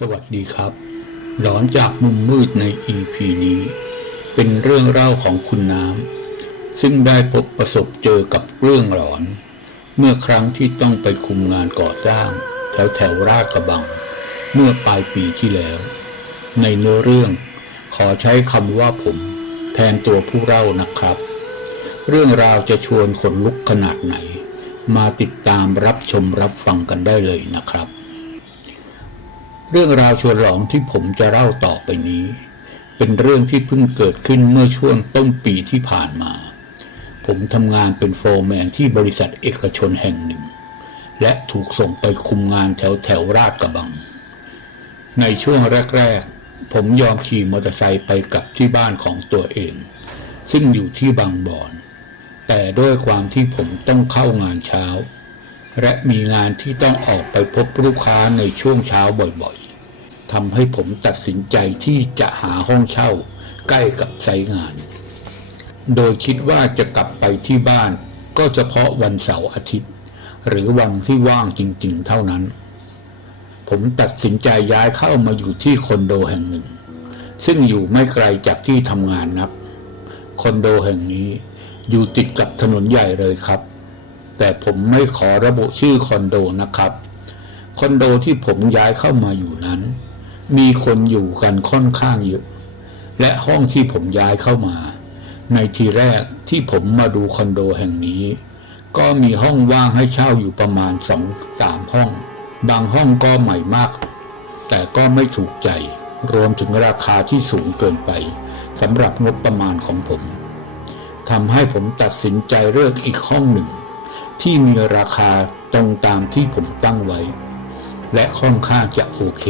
สวัสดีครับ หลอนจากมุมมืดใน EP นี้ เป็นเรื่องเล่าของคุณน้ำ ซึ่งได้พบประสบเจอกับเรื่องหลอน เมื่อครั้งที่ต้องไปคุมงานก่อสร้าง แถวแถวราชกระบัง เมื่อปลายปีที่แล้ว ในเนื้อเรื่อง ขอใช้คำว่าผม แทนตัวผู้เล่านะครับ เรื่องราวจะชวนขนลุกขนาดไหน มาติดตามรับชมรับฟังกันได้เลยนะครับ เรื่องราวชวนหลอนที่ผมจะเล่าต่อไปนี้ เป็นเรื่องที่เพิ่งเกิดขึ้นเมื่อช่วงต้นปีที่ผ่านมา ผมทำงานเป็นโฟร์แมนที่บริษัทเอกชนแห่งหนึ่ง และถูกส่งไปคุมงานแถวแถวราชกระบัง ในช่วงแรก ๆ ผมยอมขี่มอเตอร์ไซค์ไปกลับที่บ้านของตัวเอง ซึ่งอยู่ที่บางบอน แต่ด้วยความที่ผมต้องเข้างานเช้า และมีงานที่ต้องออกไปพบลูกค้าในช่วงเช้าบ่อยๆทำให้ผมตัดสินใจที่จะหาห้องเช่าใกล้กับไซงาน โดยคิดว่าจะกลับไปที่บ้าน ก็เฉพาะวันเสาร์อาทิตย์ หรือวันที่ว่างจริงๆ เท่านั้น ผมตัดสินใจย้ายเข้ามาอยู่ที่คอนโดแห่งหนึ่ง ซึ่งอยู่ไม่ไกลจากที่ทำงานนัก คอนโดแห่งนี้อยู่ติดกับถนนใหญ่เลยครับ แต่ผมไม่ขอระบุชื่อคอนโดนะครับ คอนโดที่ผมย้ายเข้ามาอยู่นั้น มีคนอยู่กันค่อนข้างเยอะ และห้องที่ผมย้ายเข้ามา ในทีแรกที่ผมมาดูคอนโดแห่งนี้ ก็มีห้องว่างให้เช่าอยู่ประมาณสองสามห้อง บางห้องก็ใหม่มาก แต่ก็ไม่ถูกใจ รวมถึงราคาที่สูงเกินไปสำหรับงบประมาณของผมทำให้ผมตัดสินใจเลือกอีกห้องหนึ่ง ที่มีราคาตรงตามที่ผมตั้งไว้ และค่อนข้างจะโอเค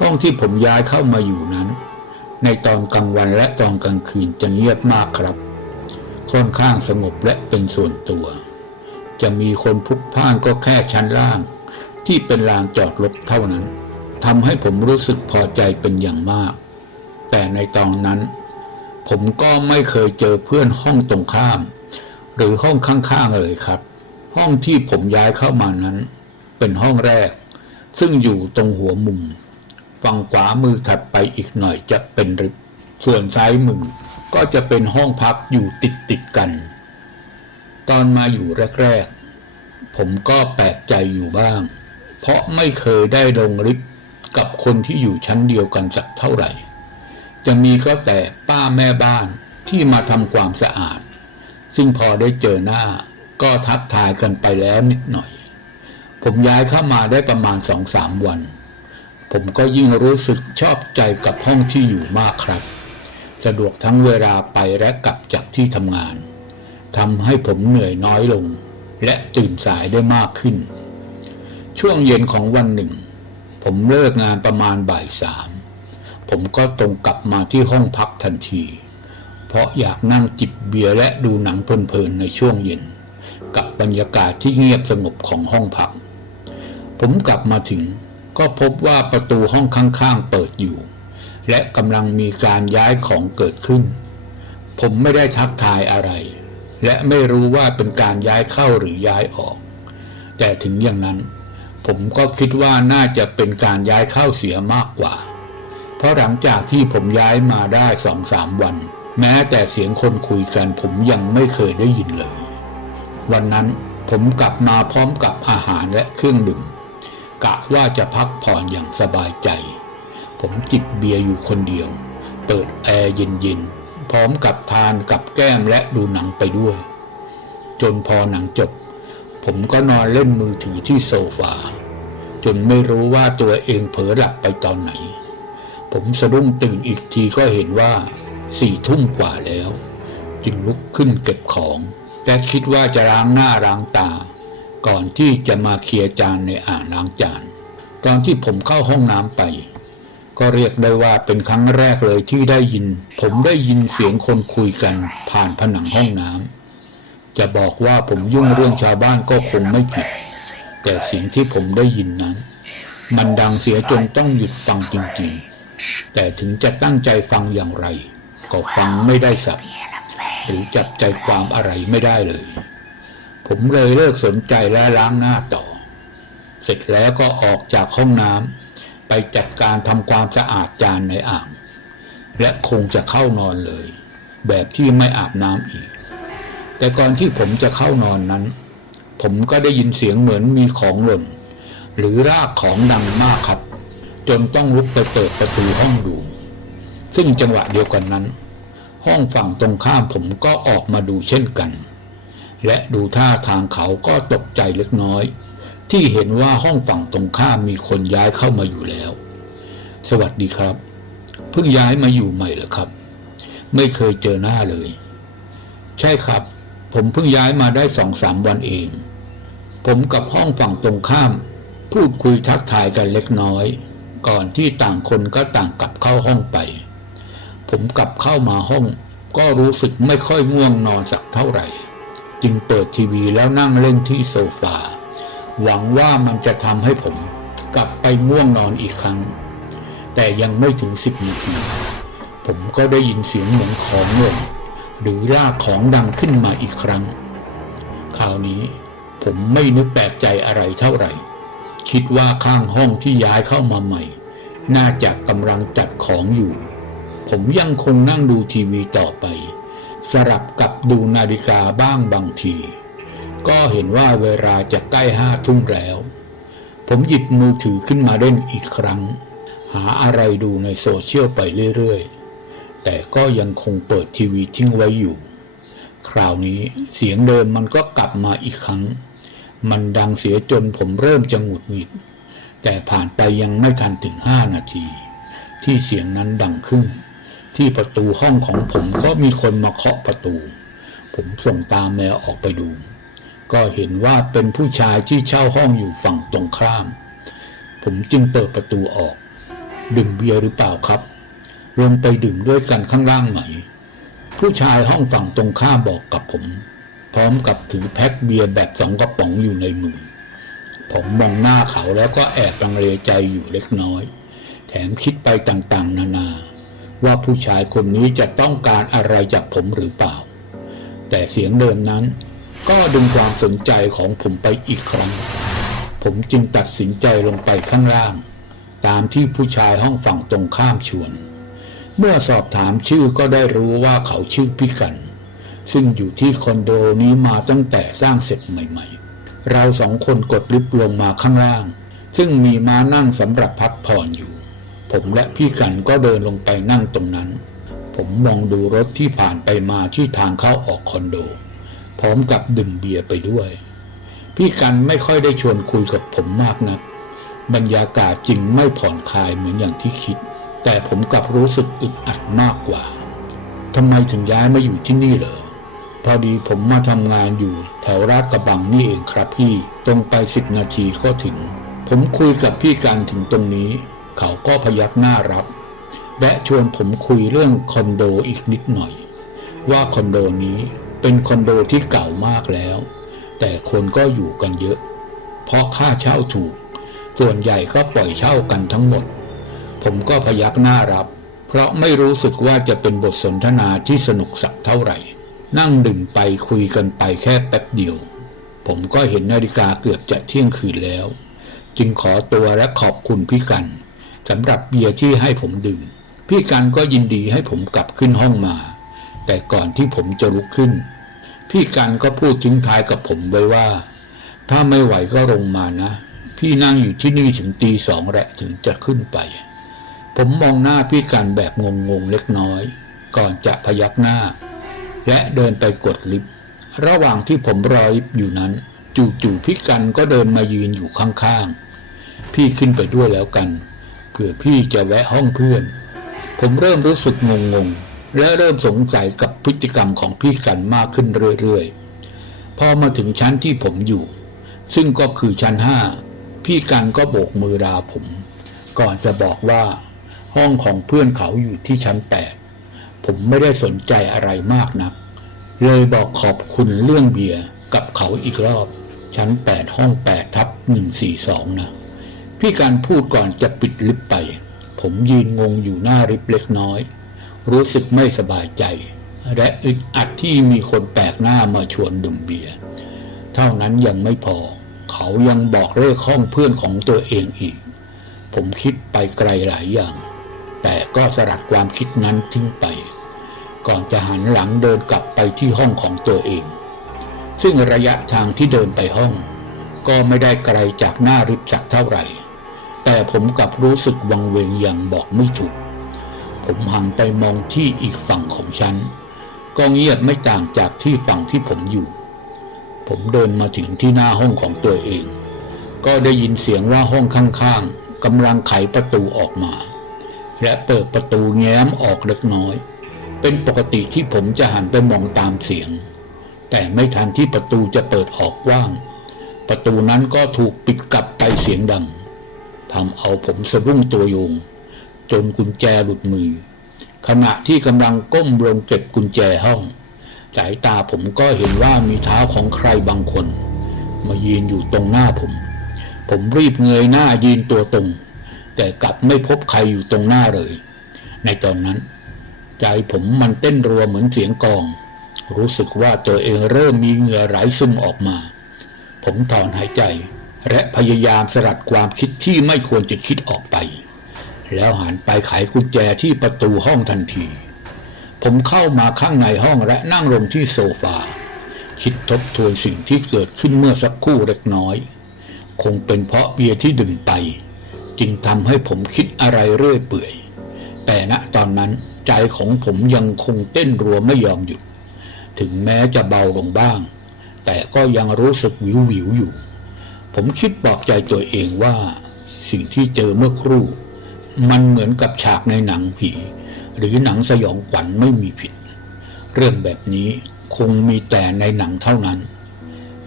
ห้องที่ผมย้ายเข้ามาอยู่นั้น ในตอนกลางวันและตอนกลางคืนจะเงียบมากครับ ค่อนข้างสงบและเป็นส่วนตัว จะมีคนพลุกพ่านก็แค่ชั้นล่าง ที่เป็นลานจอดรถเท่านั้นทำให้ผมรู้สึกพอใจเป็นอย่างมาก แต่ในตอนนั้น ผมก็ไม่เคยเจอเพื่อนห้องตรงข้าม รือห้องข้างๆเลยครับ ห้องที่ผมย้ายเข้ามานั้น เป็นห้องแรก ซึ่งอยู่ตรงหัวมุม ฝั่งขวามือถัดไปอีกหน่อยจะเป็นริบส่วนซ้ายมือก็จะเป็นห้องพักอยู่ติดติดๆกัน ตอนมาอยู่แรกๆ ผมก็แปลกใจอยู่บ้าง เพราะไม่เคยได้ลงลิฟต์กับคนที่อยู่ชั้นเดียวกันสักเท่าไหร่ จะมีก็แต่ป้าแม่บ้านที่มาทำความสะอาด ซึ่งพอได้เจอหน้า ก็ทักทายกันไปแล้วนิดหน่อย ผมย้ายเข้ามาได้ประมาณสองสามวัน ผมก็ยิ่งรู้สึกชอบใจกับห้องที่อยู่มากครับ สะดวกทั้งเวลาไปและกลับจากที่ทำงานทำให้ผมเหนื่อยน้อยลง และตื่นสายได้มากขึ้น ช่วงเย็นของวันหนึ่ง ผมเลิกงานประมาณบ่ายสามผมก็ตรงกลับมาที่ห้องพักทันที เพราะอยากนั่งจิบเบียร์และดูหนังเพลินๆในช่วงเย็น กับบรรยากาศที่เงียบสงบของห้องพัก ผมกลับมาถึงก็พบว่าประตูห้องข้างๆเปิดอยู่ และกำลังมีการย้ายของเกิดขึ้น ผมไม่ได้ทักทายอะไร และไม่รู้ว่าเป็นการย้ายเข้าหรือย้ายออก แต่ถึงอย่างนั้น ผมก็คิดว่าน่าจะเป็นการย้ายเข้าเสียมากกว่า เพราะหลังจากที่ผมย้ายมาได้สองสามวัน แม้แต่เสียงคนคุยกันผมยังไม่เคยได้ยินเลย วันนั้นผมกลับมาพร้อมกับอาหารและเครื่องดื่มกะว่าจะพักผ่อนอย่างสบายใจ ผมจิบเบียร์อยู่คนเดียว เปิดแอร์เย็นๆ พร้อมกับทานกับแก้มและดูหนังไปด้วย จนพอหนังจบ ผมก็นอนเล่นมือถือที่โซฟา จนไม่รู้ว่าตัวเองเผลอหลับไปตอนไหน ผมสะดุ้งตื่นอีกทีก็เห็นว่า สี่ทุ่มกว่าแล้ว จึงลุกขึ้นเก็บของ และคิดว่าจะล้างหน้าล้างตา ก่อนที่จะมาเคลียร์จานในอ่างล้างจาน ตอนที่ผมเข้าห้องน้ำไป ก็เรียกได้ว่าเป็นครั้งแรกเลยที่ได้ยิน ผมได้ยินเสียงคนคุยกันผ่านผนังห้องน้ำจะบอกว่าผมยุ่งเรื่องชาวบ้านก็คงไม่ผิด แต่เสียงที่ผมได้ยินนั้น มันดังเสียจนต้องหยุดฟังจริงๆแต่ถึงจะตั้งใจฟังอย่างไร ก็ฟังไม่ได้สับหรือจับใจความอะไรไม่ได้เลย ผมเลยเลิกสนใจและล้างหน้าต่อ เสร็จแล้วก็ออกจากห้องน้ำไปจัดการทำความสะอาดจานในอ่าง และคงจะเข้านอนเลย แบบที่ไม่อาบน้ำอีก แต่ก่อนที่ผมจะเข้านอนนั้น ผมก็ได้ยินเสียงเหมือนมีของหล่น หรือรากของดังมากครับ จนต้องลุกไปเปิดประตูห้องดู ซึ่งจังหวะเดียวกันนั้น ห้องฝั่งตรงข้ามผมก็ออกมาดูเช่นกัน และดูท่าทางเขาก็ตกใจเล็กน้อย ที่เห็นว่าห้องฝั่งตรงข้ามมีคนย้ายเข้ามาอยู่แล้ว สวัสดีครับ เพิ่งย้ายมาอยู่ใหม่เหรอครับ ไม่เคยเจอหน้าเลย ใช่ครับ ผมเพิ่งย้ายมาได้สองสามวันเอง ผมกับห้องฝั่งตรงข้าม พูดคุยทักทายกันเล็กน้อย ก่อนที่ต่างคนก็ต่างกลับเข้าห้องไป ผมกลับเข้ามาห้อง ก็รู้สึกไม่ค่อยง่วงนอนสักเท่าไหร่ จึงเปิดทีวีแล้วนั่งเล่นที่โซฟา หวังว่ามันจะทำให้ผมกลับไปง่วงนอนอีกครั้ง แต่ยังไม่ถึงสิบนาที ผมก็ได้ยินเสียงเหมือนของหล่นหรือรากของดังขึ้นมาอีกครั้ง คราวนี้ผมไม่นึกแปลกใจอะไรเท่าไหร่ คิดว่าข้างห้องที่ย้ายเข้ามาใหม่ น่าจะกำลังจัดของอยู่ ผมยังคงนั่งดูทีวีต่อไป สลับกับดูนาฬิกาบ้างบางที ก็เห็นว่าเวลาจะใกล้ห้าทุ่มแล้ว ผมหยิบมือถือขึ้นมาเล่นอีกครั้ง หาอะไรดูในโซเชียลไปเรื่อยๆ แต่ก็ยังคงเปิดทีวีทิ้งไว้อยู่ คราวนี้เสียงเดิมมันก็กลับมาอีกครั้ง มันดังเสียจนผมเริ่มจะหงุดหงิด แต่ผ่านไปยังไม่ทันถึงห้านาทีที่เสียงนั้นดังขึ้น ที่ประตูห้องของผมก็มีคนมาเคาะประตู ผมส่งตามแมวออกไปดู ก็เห็นว่าเป็นผู้ชายที่เช่าห้องอยู่ฝั่งตรงข้าม ผมจึงเปิดประตูออก ดื่มเบียร์หรือเปล่าครับ ลงไปดื่มด้วยกันข้างล่างไหม ผู้ชายห้องฝั่งตรงข้ามบอกกับผม พร้อมกับถือแพ็คเบียร์แบบสองกระป๋องอยู่ในมือ ผมมองหน้าเขาแล้วก็แอบลังเลใจอยู่เล็กน้อย แถมคิดไปต่างๆ นานา ว่าผู้ชายคนนี้จะต้องการอะไรจากผมหรือเปล่า แต่เสียงเดิมนั้นก็ดึงความสนใจของผมไปอีกครั้ง ผมจึงตัดสินใจลงไปข้างล่าง ตามที่ผู้ชายห้องฝั่งตรงข้ามชวน เมื่อสอบถามชื่อก็ได้รู้ว่าเขาชื่อพิกัน ซึ่งอยู่ที่คอนโดนี้มาตั้งแต่สร้างเสร็จใหม่ ๆ เราสองคนกดลิฟต์ลงมาข้างล่าง ซึ่งมีม้านั่งสำหรับพักผ่อนอยู่ ผมและพี่กันก็เดินลงไปนั่งตรงนั้น ผมมองดูรถที่ผ่านไปมาที่ทางเข้าออกคอนโด พร้อมกับดื่มเบียร์ไปด้วย พี่กันไม่ค่อยได้ชวนคุยกับผมมากนัก บรรยากาศจริงไม่ผ่อนคลายเหมือนอย่างที่คิด แต่ผมกลับรู้สึกอึดอัดมากกว่าทำไมถึงย้ายมาอยู่ที่นี่เหรอพอดีผมมาทำงานอยู่แถวราชกระบังนี่เองครับพี่ ตรงไปสิบนาทีก็ถึง ผมคุยกับพี่กันถึงตรงนี้ เขาก็พยักหน้ารับ และชวนผมคุยเรื่องคอนโดอีกนิดหน่อย ว่าคอนโดนี้เป็นคอนโดที่เก่ามากแล้ว แต่คนก็อยู่กันเยอะ เพราะค่าเช่าถูก ส่วนใหญ่ก็ปล่อยเช่ากันทั้งหมด ผมก็พยักหน้ารับ เพราะไม่รู้สึกว่าจะเป็นบทสนทนาที่สนุกสักเท่าไหร่ นั่งดื่มไปคุยกันไปแค่แป๊บเดียว ผมก็เห็นนาฬิกาเกือบจะเที่ยงคืนแล้ว จึงขอตัวและขอบคุณพี่กัน สำหรับเบียร์ที่ให้ผมดื่ม พี่กันก็ยินดีให้ผมกลับขึ้นห้องมา แต่ก่อนที่ผมจะลุกขึ้น พี่กันก็พูดทิ้งท้ายกับผมไว้ว่า ถ้าไม่ไหวก็ลงมานะ พี่นั่งอยู่ที่นี่ถึงตีสองแหละถึงจะขึ้นไป ผมมองหน้าพี่กันแบบงงๆเล็กน้อย ก่อนจะพยักหน้า และเดินไปกดลิฟต์ระหว่างที่ผมรอลิฟต์อยู่นั้น จู่ๆพี่กันก็เดินมายืนอยู่ข้างๆพี่ขึ้นไปด้วยแล้วกัน เผื่อพี่จะแวะห้องเพื่อน ผมเริ่มรู้สึกงงๆและเริ่มสงสัยกับพฤติกรรมของพี่กันมากขึ้นเรื่อยๆ พอมาถึงชั้นที่ผมอยู่ ซึ่งก็คือชั้นห้าพี่กันก็โบกมือลาผม ก่อนจะบอกว่า ห้องของเพื่อนเขาอยู่ที่ชั้นแปดผมไม่ได้สนใจอะไรมากนัก เลยบอกขอบคุณเรื่องเบียร์กับเขาอีกรอบ ชั้นแปดห้องแปดทับหนึ่งสี่สองนะ พี่การพูดก่อนจะปิดลิฟต์ไป ผมยืนงงอยู่หน้าลิฟต์เล็กน้อย รู้สึกไม่สบายใจ และอึดอัดที่มีคนแปลกหน้ามาชวนดื่มเบียร์เท่านั้นยังไม่พอ เขายังบอกเลขห้องเพื่อนของตัวเองอีกผผมคิดไปไกลหลายอย่าง แต่ก็สลัดความคิดนั้นทิ้งไป ก่อนจะหันหลังเดินกลับไปที่ห้องของตัวเอง ซึ่งระยะทางที่เดินไปห้อง ก็ไม่ได้ไกลจากหน้าริบสักเท่าไหร่ แต่ผมกลับรู้สึกวังเวงอย่างบอกไม่ถูก ผมหันไปมองที่อีกฝั่งของฉัน ก็เงียบไม่ต่างจากที่ฝั่งที่ผมอยู่ ผมเดินมาถึงที่หน้าห้องของตัวเอง ก็ได้ยินเสียงว่าห้องข้างๆกำลังไขประตูออกมา และเปิดประตูแง้มออกเล็กน้อย เป็นปกติที่ผมจะหันไปมองตามเสียง แต่ไม่ทันที่ประตูจะเปิดออกกว้าง ประตูนั้นก็ถูกปิดกลับไปเสียงดัง ทำเอาผมสะดุ้งตัวโยง จนกุญแจหลุดมือ ขณะที่กำลังก้มลงเก็บกุญแจห้อง สายตาผมก็เห็นว่ามีเท้าของใครบางคน มายืนอยู่ตรงหน้าผม ผมรีบเงยหน้ายืนตัวตรง แต่กลับไม่พบใครอยู่ตรงหน้าเลย ในตอนนั้น ใจผมมันเต้นรัวเหมือนเสียงกอง รู้สึกว่าตัวเองเริ่มมีเหงื่อไหลซึมออกมา ผมถอนหายใจ และพยายามสลัดความคิดที่ไม่ควรจะคิดออกไป แล้วหันไปไขกุญแจที่ประตูห้องทันที ผมเข้ามาข้างในห้องและนั่งลงที่โซฟา คิดทบทวนสิ่งที่เกิดขึ้นเมื่อสักครู่เล็กน้อย คงเป็นเพราะเบียร์ที่ดื่มไป จึงทำให้ผมคิดอะไรเรื่อยเปื่อย แต่ณตอนนั้นใจของผมยังคงเต้นรัวไม่ยอมหยุด ถึงแม้จะเบาลงบ้าง แต่ก็ยังรู้สึกวิววิวอยู่ ผมคิดบอกใจตัวเองว่า สิ่งที่เจอเมื่อครู่ มันเหมือนกับฉากในหนังผี หรือหนังสยองขวัญไม่มีผิด เรื่องแบบนี้คงมีแต่ในหนังเท่านั้น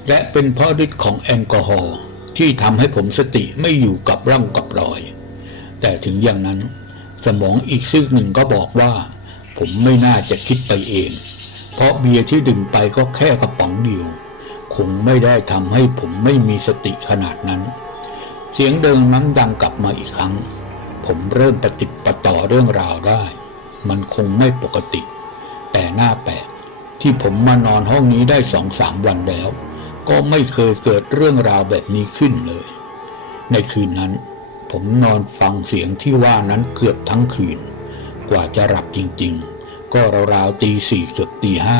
และเป็นเพราะฤทธิ์ของแอลกอฮอล์ที่ทำให้ผมสติไม่อยู่กับร่องกับรอย แต่ถึงอย่างนั้น สมองอีกซีกหนึ่งก็บอกว่า ผมไม่น่าจะคิดไปเอง เพราะเบียร์ที่ดื่มไปก็แค่กระป๋องเดียว คงไม่ได้ทำให้ผมไม่มีสติขนาดนั้น เสียงเดิมนั้นดังกลับมาอีกครั้ง ผมเริ่มปฏิประต่อเรื่องราวได้ มันคงไม่ปกติ แต่หน้าแปลกที่ผมมานอนห้องนี้ได้สองสามวันแล้ว ก็ไม่เคยเกิดเรื่องราวแบบนี้ขึ้นเลย ในคืนนั้น ผมนอนฟังเสียงที่ว่านั้นเกือบทั้งคืน กว่าจะหลับจริง ๆ ก็ราวๆตีสี่เกือบตีห้า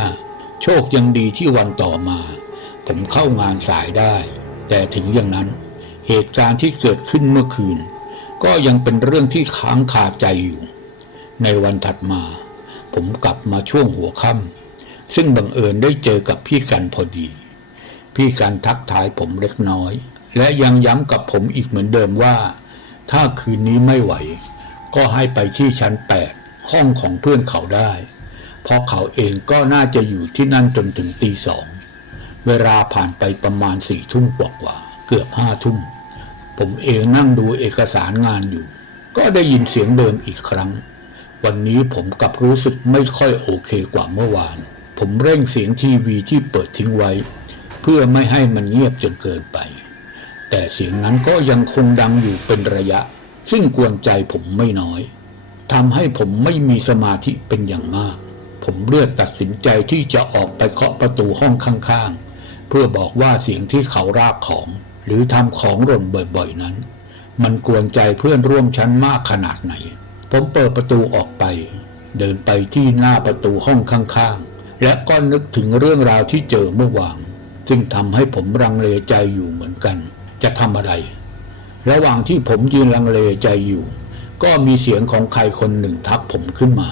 โชคยังดีที่วันต่อมา ผมเข้างานสายได้ แต่ถึงอย่างนั้น เหตุการณ์ที่เกิดขึ้นเมื่อคืน ก็ยังเป็นเรื่องที่ค้างคาใจอยู่ ในวันถัดมา ผมกลับมาช่วงหัวค่ำซึ่งบังเอิญได้เจอกับพี่กันพอดี พี่กันทักทายผมเล็กน้อย และยังย้ำกับผมอีกเหมือนเดิมว่า ถ้าคืนนี้ไม่ไหว ก็ให้ไปที่ชั้นแปดห้องของเพื่อนเขาได้ เพราะเขาเองก็น่าจะอยู่ที่นั่นจนถึงตีสอง เวลาผ่านไปประมาณสี่ทุ่มกว่าๆเกือบห้าทุ่ม ผมเองนั่งดูเอกสารงานอยู่ ก็ได้ยินเสียงเดิมอีกครั้ง วันนี้ผมกลับรู้สึกไม่ค่อยโอเคกว่าเมื่อวาน ผมเร่งเสียงทีวีที่เปิดทิ้งไว้ เพื่อไม่ให้มันเงียบจนเกินไป แต่เสียงนั้นก็ยังคงดังอยู่เป็นระยะ ซึ่งกวนใจผมไม่น้อยทำให้ผมไม่มีสมาธิเป็นอย่างมาก ผมเลือกตัดสินใจที่จะออกไปเคาะประตูห้องข้างๆ พื่อบอกว่าเสียงที่เขาราบของ หรือทำของหล่นบ่อยๆนั้น มันกวนใจเพื่อนร่วมชั้นมากขนาดไหน ผมเปิดประตูออกไป เดินไปที่หน้าประตูห้องข้างๆ และก็นึกถึงเรื่องราวที่เจอเมื่อวานจึงทำให้ผมรังเลใจอยู่เหมือนกัน จะทำอะไร ระหว่างที่ผมยืนลังเลใจอยู่ ก็มีเสียงของใครคนหนึ่งทักผมขึ้นมา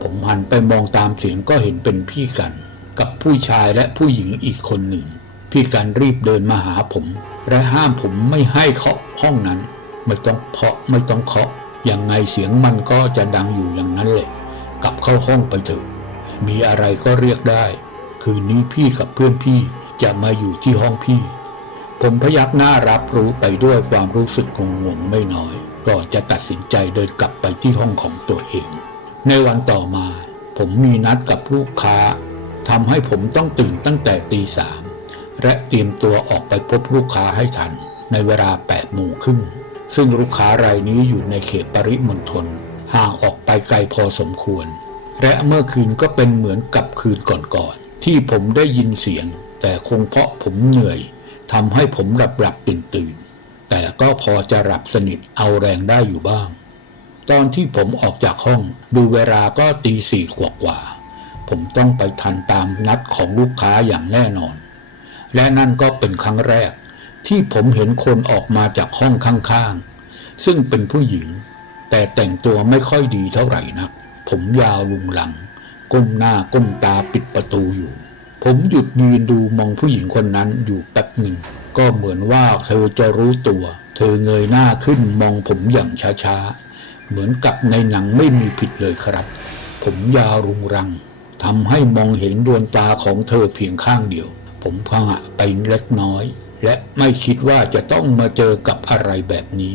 ผมหันไปมองตามเสียงก็เห็นเป็นพี่กัน กับผู้ชายและผู้หญิงอีกคนหนึ่ง พี่กันรีบเดินมาหาผม และห้ามผมไม่ให้เคาะห้องนั้น ไม่ต้องเคาะไม่ต้องเคาะยังไงเสียงมันก็จะดังอยู่อย่างนั้นแหละกลับเข้าห้องไปเถอะ มีอะไรก็เรียกได้ คืนนี้พี่กับเพื่อนพี่จะมาอยู่ที่ห้องพี่ ผมพยักหน้ารับรู้ไปด้วยความรู้สึกงงงไม่น้อยก่อนจะตัดสินใจเดินกลับไปที่ห้องของตัวเอง ในวันต่อมา ผมมีนัดกับลูกค้า ทำให้ผมต้องตื่นตั้งแต่ตีสามและเตรียมตัวออกไปพบลูกค้าให้ทัน ในเวลา8โมงครึ่งซึ่งลูกค้ารายนี้อยู่ในเขตปริมณฑลห่างออกไปไกลพอสมควร และเมื่อคืนก็เป็นเหมือนกับคืนก่อนๆที่ผมได้ยินเสียง แต่คงเพราะผมเหนื่อยทำให้ผมหลับหลับตื่นตื่นแต่ก็พอจะหลับสนิทเอาแรงได้อยู่บ้าง ตอนที่ผมออกจากห้องดูเวลาก็ตีสี่กว่ากว่า ผมต้องไปทันตามนัดของลูกค้าอย่างแน่นอน และนั่นก็เป็นครั้งแรก ที่ผมเห็นคนออกมาจากห้องข้างๆ ซึ่งเป็นผู้หญิง แต่แต่งตัวไม่ค่อยดีเท่าไหร่นัก ผมยาวลุงลัง ก้มหน้าก้มตาปิดประตูอยู่ ผมหยุดยืนดูมองผู้หญิงคนนั้นอยู่แป๊บหนึ่ง ก็เหมือนว่าเธอจะรู้ตัว เธอเงยหน้าขึ้นมองผมอย่างช้าๆเหมือนกับในหนังไม่มีผิดเลยครับ ผมยาวรุงรัง ทำให้มองเห็นดวงตาของเธอเพียงข้างเดียว ผมพังะไปเล็กน้อย และไม่คิดว่าจะต้องมาเจอกับอะไรแบบนี้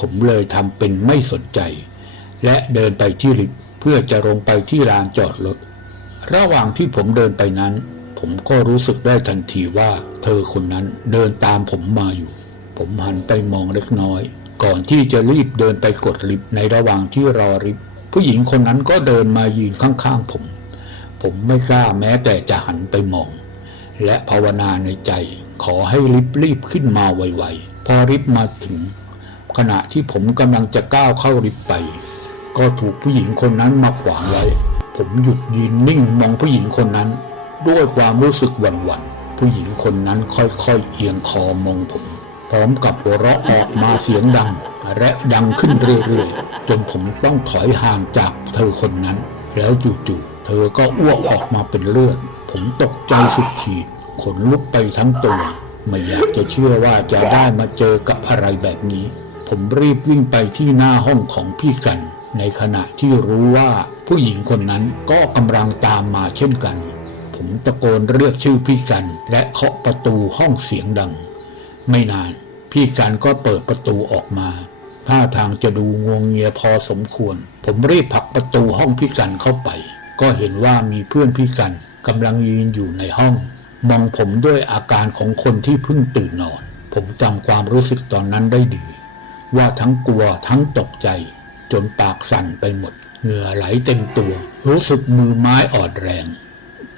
ผมเลยทำเป็นไม่สนใจ และเดินไปที่ลิฟต์เพื่อจะลงไปที่ลานจอดรถ ระหว่างที่ผมเดินไปนั้น ผมก็รู้สึกได้ทันทีว่า เธอคนนั้นเดินตามผมมาอยู่ ผมหันไปมองเล็กน้อย ก่อนที่จะรีบเดินไปกดลิฟต์ในระหว่างที่รอลิฟต์ผู้หญิงคนนั้นก็เดินมายืนข้างๆผม ผมไม่กล้าแม้แต่จะหันไปมอง และภาวนาในใจขอให้ลิฟรีบขึ้นมาไวๆ พอลิฟมาถึง ขณะที่ผมกำลังจะก้าวเข้าลิฟไป ก็ถูกผู้หญิงคนนั้นมาขวางไว้ ผมหยุดยืนนิ่งมองผู้หญิงคนนั้น ด้วยความรู้สึกหวั่นๆผู้หญิงคนนั้นค่อยๆเอียงคอมองผม พร้อมกับหัวเราะออกมาเสียงดัง และดังขึ้นเรื่อยๆจนผมต้องถอยห่างจากเธอคนนั้น แล้วจู่ๆ เธอก็อ้วกออกมาเป็นเลือด ผมตกใจสุดขีด ขนลุกไปทั้งตัว ไม่อยากจะเชื่อว่าจะได้มาเจอกับอะไรแบบนี้ ผมรีบวิ่งไปที่หน้าห้องของพี่กัน ในขณะที่รู้ว่าผู้หญิงคนนั้นก็กำลังตามมาเช่นกัน ผมตะโกนเรียกชื่อพี่กัน และเคาะประตูห้องเสียงดัง ไม่นาน พี่กันก็เปิดประตูออกมาท่าทางจะดูงวงเงียพอสมควร ผมรีบผลักประตูห้องพี่กันเข้าไป ก็เห็นว่ามีเพื่อนพี่กันกำลังยืนอยู่ในห้อง มองผมด้วยอาการของคนที่เพิ่งตื่นนอน ผมจำความรู้สึกตอนนั้นได้ดี ว่าทั้งกลัวทั้งตกใจ จนปากสั่นไปหมด เหงื่อไหลเต็มตัว รู้สึกมือไม้อ่อนแรง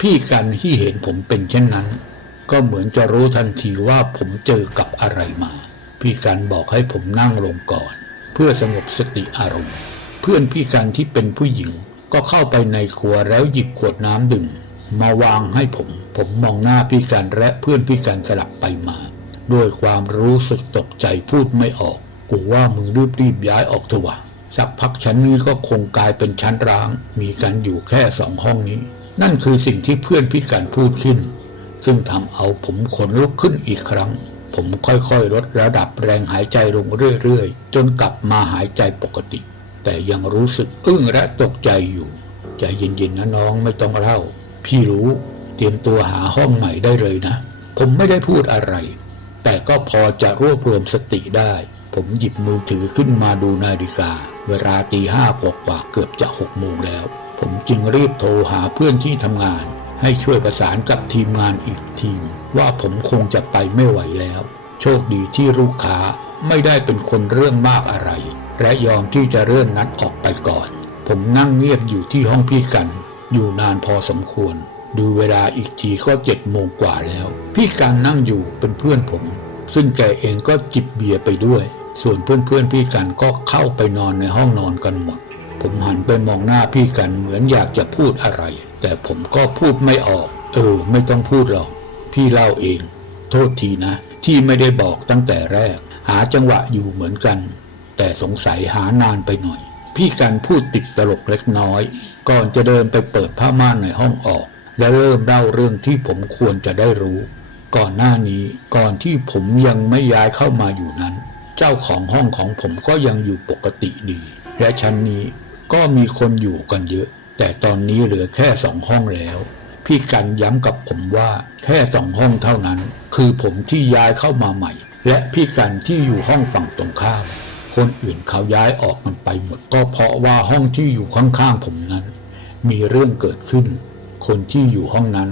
พี่กันที่เห็นผมเป็นเช่นนั้น ก็เหมือนจะรู้ทันทีว่าผมเจอกับอะไรมา พี่กันบอกให้ผมนั่งลงก่อน เพื่อสงบสติอารมณ์ เพื่อนพี่กันที่เป็นผู้หญิง ก็เข้าไปในครัวแล้วหยิบขวดน้ำดื่มมาวางให้ผม ผมมองหน้าพี่กันและเพื่อนพี่กันสลับไปมา ด้วยความรู้สึกตกใจพูดไม่ออก กูว่ามึงรีบรีบย้ายออกเถอะวะสักพักชั้นนี้ก็คงกลายเป็นชั้นร้าง มีกันอยู่แค่สองห้องนี้ นั่นคือสิ่งที่เพื่อนพี่กันพูดขึ้น ซึ่งทำเอาผมขนลุกขึ้นอีกครั้ง ผมค่อยๆลดระดับแรงหายใจลงเรื่อยๆ จนกลับมาหายใจปกติ แต่ยังรู้สึกอึ้งและตกใจอยู่ใจเย็นๆนะน้องไม่ต้องเล่า พี่รู้เตรียมตัวหาห้องใหม่ได้เลยนะ ผมไม่ได้พูดอะไร แต่ก็พอจะรวบรวมสติได้ ผมหยิบมือถือขึ้นมาดูนาฬิกา เวลาตีห้ากว่าเกือบจะหกโมงแล้ว ผมจึงรีบโทรหาเพื่อนที่ทำงาน ให้ช่วยประสานกับทีมงานอีกทีม ว่าผมคงจะไปไม่ไหวแล้ว โชคดีที่ลูกค้าไม่ได้เป็นคนเรื่องมากอะไร และยอมที่จะเลื่อนนัดออกไปก่อน ผมนั่งเงียบอยู่ที่ห้องพี่กัน อยู่นานพอสมควร ดูเวลาอีกทีก็เจ็ดโมงกว่าแล้ว พี่กันนั่งอยู่เป็นเพื่อนผม ซึ่งแกเองก็จิบเบียร์ไปด้วย ส่วนเพื่อนๆพี่กันก็เข้าไปนอนในห้องนอนกันหมด ผมหันไปมองหน้าพี่กันเหมือนอยากจะพูดอะไร แต่ผมก็พูดไม่ออก เออ ไม่ต้องพูดหรอก พี่เล่าเอง โทษทีนะ ที่ไม่ได้บอกตั้งแต่แรก หาจังหวะอยู่เหมือนกัน แต่สงสัยหานานไปหน่อย พี่กันพูดติดตลกเล็กน้อย ก่อนจะเดินไปเปิดผ้าม่านในห้องออก และเริ่มเล่าเรื่องที่ผมควรจะได้รู้ ก่อนหน้านี้ก่อนที่ผมยังไม่ย้ายเข้ามาอยู่นั้น เจ้าของห้องของผมก็ยังอยู่ปกติดี และชั้นนี้ก็มีคนอยู่กันเยอะ แต่ตอนนี้เหลือแค่สองห้องแล้ว พี่กันย้ำกับผมว่าแค่สองห้องเท่านั้น คือผมที่ย้ายเข้ามาใหม่ และพี่กันที่อยู่ห้องฝั่งตรงข้ามคนอื่นเขาย้ายออกกันไปหมดก็เพราะว่าห้องที่อยู่ข้างๆผมนั้น มีเรื่องเกิดขึ้น คนที่อยู่ห้องนั้น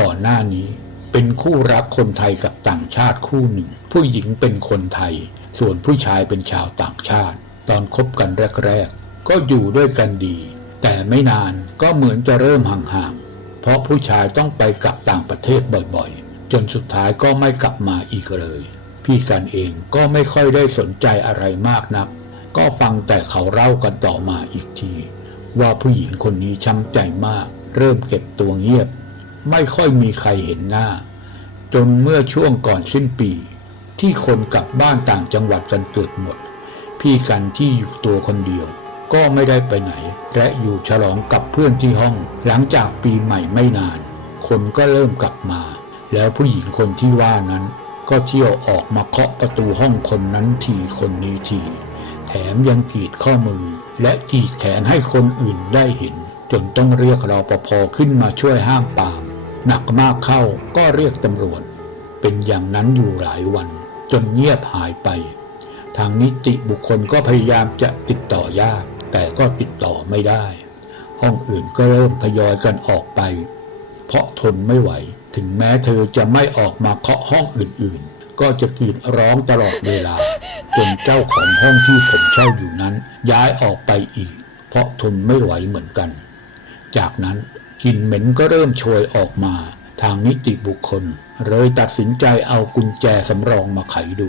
ก่อนหน้านี้ เป็นคู่รักคนไทยกับต่างชาติคู่หนึ่ง ผู้หญิงเป็นคนไทย ส่วนผู้ชายเป็นชาวต่างชาติ ตอนคบกันแรกๆ ก็อยู่ด้วยกันดี แต่ไม่นานก็เหมือนจะเริ่มห่างๆ เพราะผู้ชายต้องไปกลับต่างประเทศบ่อยๆ จนสุดท้ายก็ไม่กลับมาอีกเลย พี่กันเองก็ไม่ค่อยได้สนใจอะไรมากนัก ก็ฟังแต่เขาเล่ากันต่อมาอีกที ว่าผู้หญิงคนนี้ช้ำใจมาก เริ่มเก็บตัวเงียบ ไม่ค่อยมีใครเห็นหน้า จนเมื่อช่วงก่อนสิ้นปี ที่คนกลับบ้านต่างจังหวัดกันเกือบหมด พี่กันที่อยู่ตัวคนเดียว ก็ไม่ได้ไปไหน และอยู่ฉลองกับเพื่อนที่ห้อง หลังจากปีใหม่ไม่นาน คนก็เริ่มกลับมา แล้วผู้หญิงคนที่ว่านั้น ก็เที่ยวออกมาเคาะประตูห้องคนนั้นทีคนนี้ที แถมยังกรีดข้อมือ และกรีดแขนให้คนอื่นได้เห็น จนต้องเรียกรอปภขึ้นมาช่วยห้ามปามหนักมากเข้าก็เรียกตำรวจ เป็นอย่างนั้นอยู่หลายวัน จนเงียบหายไป ทางนิติบุคคลก็พยายามจะติดต่อยาก แต่ก็ติดต่อไม่ได้ ห้องอื่นก็เริ่มทยอยกันออกไป เพราะทนไม่ไหว ถึงแม้เธอจะไม่ออกมาเคาะห้องอื่นๆ ก็จะกรีดร้องตลอดเวลาจนเจ้าของห้องที่ผมเช่าอยู่นั้น ย้ายออกไปอีก เพราะทนไม่ไหวเหมือนกัน จากนั้นกลิ่นเหม็นก็เริ่มโชยออกมา ทางนิติบุคคล เลยตัดสินใจเอากุญแจสำรองมาไขดู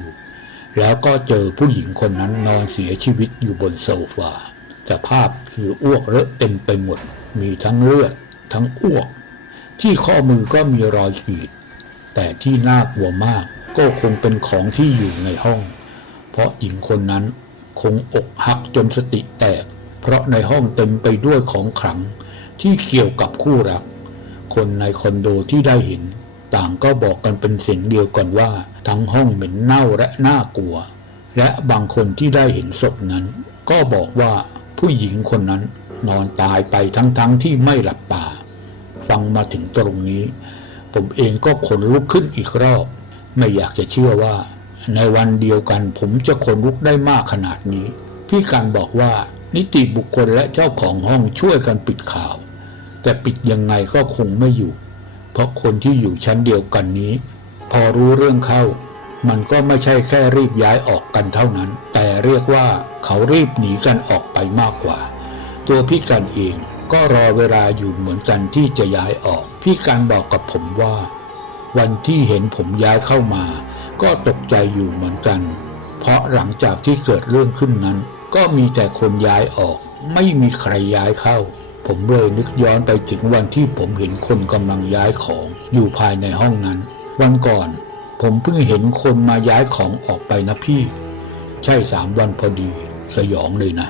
แล้วก็เจอผู้หญิงคนนั้นนอนเสียชีวิตอยู่บนโซฟา สภาพคืออ้วกเลอะเต็มไปหมด มีทั้งเลือด ทั้งอ้วก ที่ข้อมือก็มีรอยกรีด แต่ที่น่ากลัวมากก็คงเป็นของที่อยู่ในห้อง เพราะหญิงคนนั้นคงอกหักจนสติแตก เพราะในห้องเต็มไปด้วยของขลัง ที่เกี่ยวกับคู่รัก คนในคอนโดที่ได้เห็น ต่างก็บอกกันเป็นเสียงเดียวกันว่า ทั้งห้องเหม็นเน่าและน่ากลัว และบางคนที่ได้เห็นศพนั้น ก็บอกว่า ผู้หญิงคนนั้นนอนตายไปทั้งๆทที่ไม่หลับตาฟังมาถึงตรงนี้ ผมเองก็ขนลุกขึ้นอีกรอบ ไม่อยากจะเชื่อว่า ในวันเดียวกันผมจะขนลุกได้มากขนาดนี้ พี่การบอกว่านิติบุคคลและเจ้าของห้องช่วยกันปิดข่าว แต่ปิดยังไงก็คงไม่อยู่ เพราะคนที่อยู่ชั้นเดียวกันนี้ พอรู้เรื่องเข้า มันก็ไม่ใช่แค่รีบย้ายออกกันเท่านั้น แต่เรียกว่าเขารีบหนีกันออกไปมากกว่า ตัวพี่กันเองก็รอเวลาอยู่เหมือนกันที่จะย้ายออก พี่กันบอกกับผมว่า วันที่เห็นผมย้ายเข้ามา ก็ตกใจอยู่เหมือนกัน เพราะหลังจากที่เกิดเรื่องขึ้นนั้น ก็มีแต่คนย้ายออก ไม่มีใครย้ายเข้า ผมเลยนึกย้อนไปถึงวันที่ผมเห็นคนกำลังย้ายของอยู่ภายในห้องนั้น วันก่อน ผมเพิ่งเห็นคนมาย้ายของออกไปนะพี่ ใช่สามวันพอดี สยองเลยนะ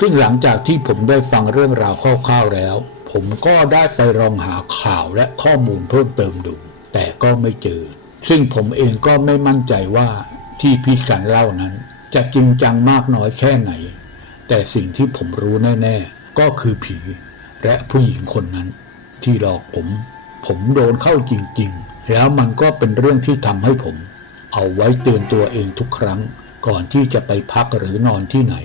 ซึ่งหลังจากที่ผมได้ฟังเรื่องราวคร่าวๆแล้ว ผมก็ได้ไปลองหาข่าวและข้อมูลเพิ่มเติมดู แต่ก็ไม่เจอ ซึ่งผมเองก็ไม่มั่นใจว่าที่พี่กันเล่านั้น จะจริงจังมากน้อยแค่ไหน แต่สิ่งที่ผมรู้แน่ๆ ก็คือผี และผู้หญิงคนนั้น ที่หลอกผม ผมโดนเข้าจริง ๆ แล้วมันก็เป็นเรื่องที่ทำให้ผม เอาไว้เตือนตัวเองทุกครั้ง ก่อนที่จะไปพักหรือนอนที่ไหน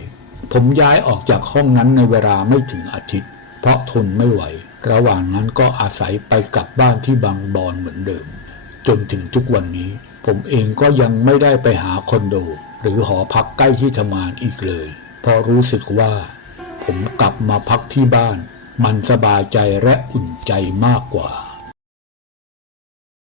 ผมย้ายออกจากห้องนั้นในเวลาไม่ถึงอาทิตย์ เพราะทนไม่ไหว ระหว่างนั้นก็อาศัยไปกลับบ้านที่บางบอนเหมือนเดิม จนถึงทุกวันนี้ ผมเองก็ยังไม่ได้ไปหาคอนโด หรือหอพักใกล้ที่ทำงานอีกเลย เพราะรู้สึกว่า ผมกลับมาพักที่บ้าน มันสบายใจและอุ่นใจมากกว่า